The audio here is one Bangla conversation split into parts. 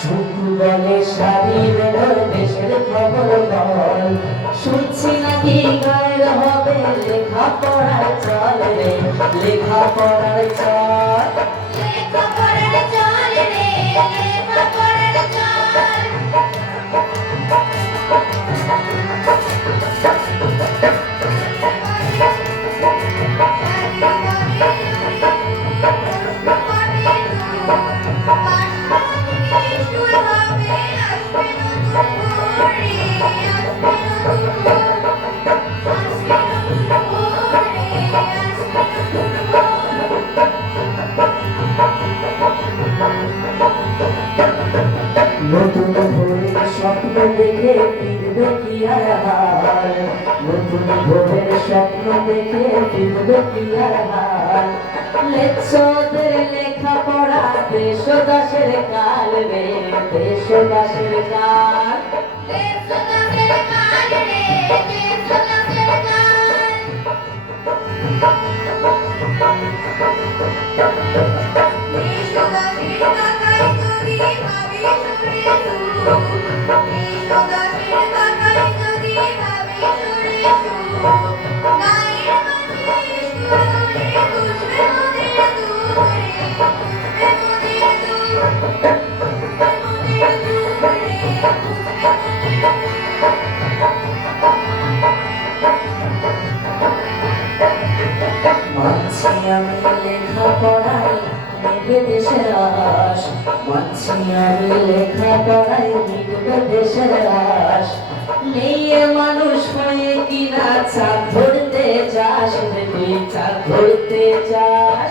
শুধু বলে স্বাধীন দেশের খবর বল, শুনছি নাকি গায়ের হবে লেখাপড়ার চল রে, লেখাপড়ার চল, লেখাপড়ার চল রে, লেখাপড়ার চল। নতুন ভোরের স্বপ্ন দেখে ফিরবে কি আর হাল, নতুন ভোরের স্বপ্ন দেখে ফিরবে কি আর হাল, লেখছদের লেখাপড়া দেশদাসের কাল রে, দেশদাসের কাল, দেশদাসের কাল রে, দেশদাসের কাল। দেশদাসের কথাই যদি ভাবি সুরে সুর, দেশদাসের কথাই যদি ভাবি সুরে সুর, গায়ের মাঝে সুরে বুঝবে মোদের দুঃখ রে, বুঝবে মোদের দুঃখ, বুঝবে মোদের দুঃখ রে, বুঝবে মোদের মানছি আমি লেখাপড়াই নিবে দেশের আশ, মানছি আমি লেখাপড়াই নিবে দেশের আশ, মেয়ে মানুষ হয়ে কিনা চাঁদ ধরতে যাস রে, তুই চাঁদ ধরতে যাস,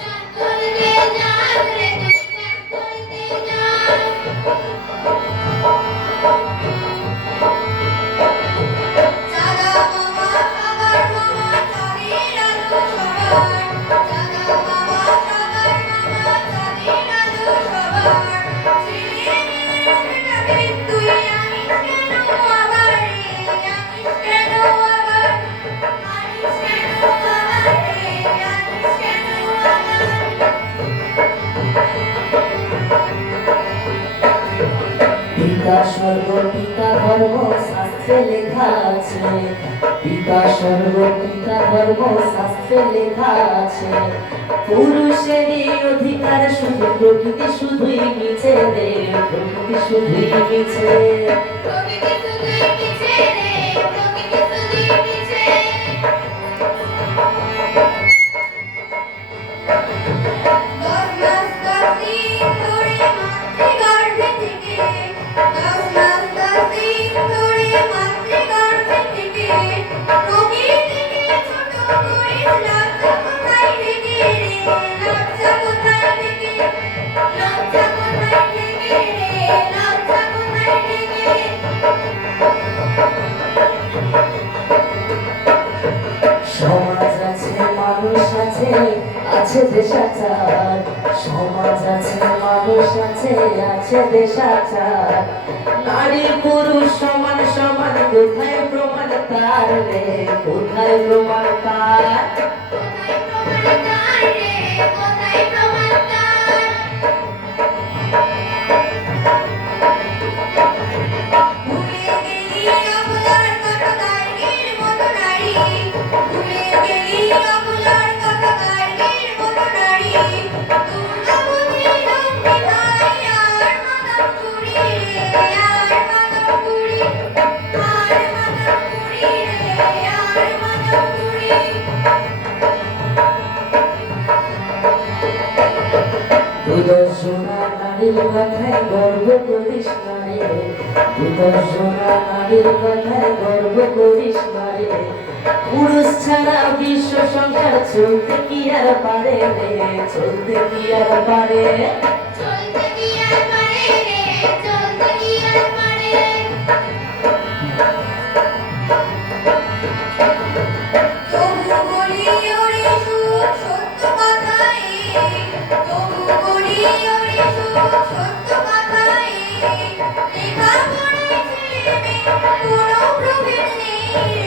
চাঁদ ধরতে যাস রে, তুই চাঁদ ধরতে যাস। চাঁদা মামা সবার মামা, চাঁদের আলো সবার, চাঁদা মামা সবার মামা, চাঁদের আলো সবার। ছেলে মেয়ের ডাকে তুই আনিস কেন আবার রে, আনিস কেন আবার, আনিস কেন আবার রে, আনিস কেন আবার। পিতা স্বর্গ পিতা ধর্ম শাস্ত্রে লেখা আছে, পিতা স্বর্গ পিতা ধর্ম শাস্ত্রে লেখা আছে, পুরুষেরই অধিকার শুধু প্রকৃতি শুধুই মিছে রে, প্রকৃতি শুধুই মিছে, প্রকৃতি শুধুই মিছে রে, প্রকৃতি শুধুই মিছে। দশ মাস 10 দিন ধরে মাতৃগর্ভে থেকে, 10 মাস 10 দিন ধরে মাতৃগর্ভে থেকে, প্রকৃতিকে ছোট করিস লজ্জা কোথায় রেখে রে, লজ্জা কোথায় রেখে, লজ্জা কোথায় রেখে রে, লজ্জা কোথায় রেখে। সমাজ আছে মানুষ আছে, আছে দেশাচার, সমাজ আছে মানুষ আছে, আছে দেশাচার, নারী পুরুষ সমান সমান কোথায় প্রমাণ তার রে, কোথায় প্রমাণ তার, কোথায় প্রমাণ তার রে, কোথায় প্রমাণ তার। ভুলে গেলি অবলার কথা গার্গীর মতো নারী, ভুলে গেলি অবলার কথা গার্গীর মতো নারী। দুর্গাবতী লক্ষ্মী ভাই আর মাদাম কুড়ি রে, আর মাদাম কুড়ি, আর মাদাম কুড়ি রে, আর মাদাম কুড়ি। দুদর্শনা নারীর কথায় গর্ব করিস না রে, দুদর্শনা নারীর কথায় গর্ব করিস না রে, পুরুষ ছাড়া বিশ্ব সংসার চলতে কি আর পারে রে, চলতে কি আর পারে, চলতে কি আর পারে রে, চলতে কি আর পারে। তবু বলি ওরে সুখ সত্য কথাই, তবু বলি ওরে সুখ সত্য কথাই। লেখাপড়ায় ছেলে মেয়ে কোনো প্রভেদ নেই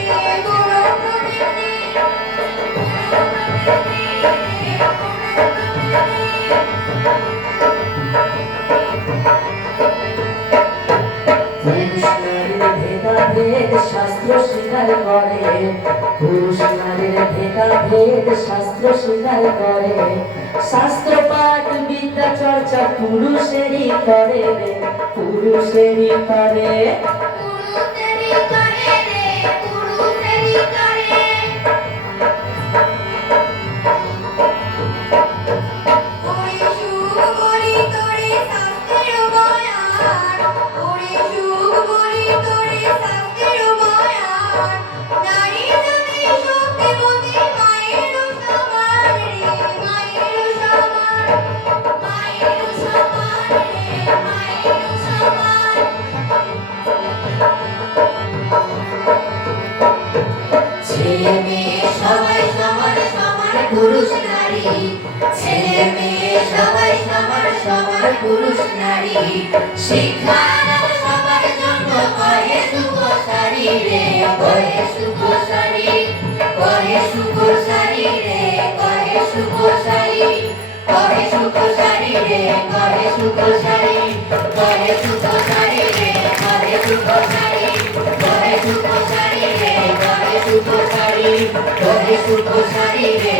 রে, কোনো প্রভেদ নেই, কোনো প্রভেদ নেই রে, কোনো প্রভেদ নেই। স্বীকার করে, পুরুষ নারীর ভেদাভেদ শাস্ত্র স্বীকার করে, শাস্ত্র পাঠ বিদ্যা চর্চা পুরুষেরই করে রে, পুরুষেরই করে। পুরুষেরই করে রে, পুরুষেরই করে। ওরে সুখ বলি তোরে শাস্ত্রের বয়ান, ওরে সুখ বলি তোরে শাস্ত্রের বয়ান। নারী জাতি শক্তিমতী মায়েরও সমান রে, মায়েরও সমান, মায়েরও সমান রে, মায়েরও সমান। ছেলে মেয়ে সবাই সমান সমান পুরুষ নারী, ছেলে মেয়ে সবাই সমান সমান পুরুষ নারী। শিক্ষা দাও সবার জন্য কহে সুখসারী রে, কহে সুখসারী, কহে সুখসারী রে, কহে সুখসারী, কহে সুখসারী রে, কহে সুখসারী, কহে সুখসারী রে, কহে সুখসারী, কহে সুখসারী রে, কহে সুখসারী, কহে সুখসারী রে।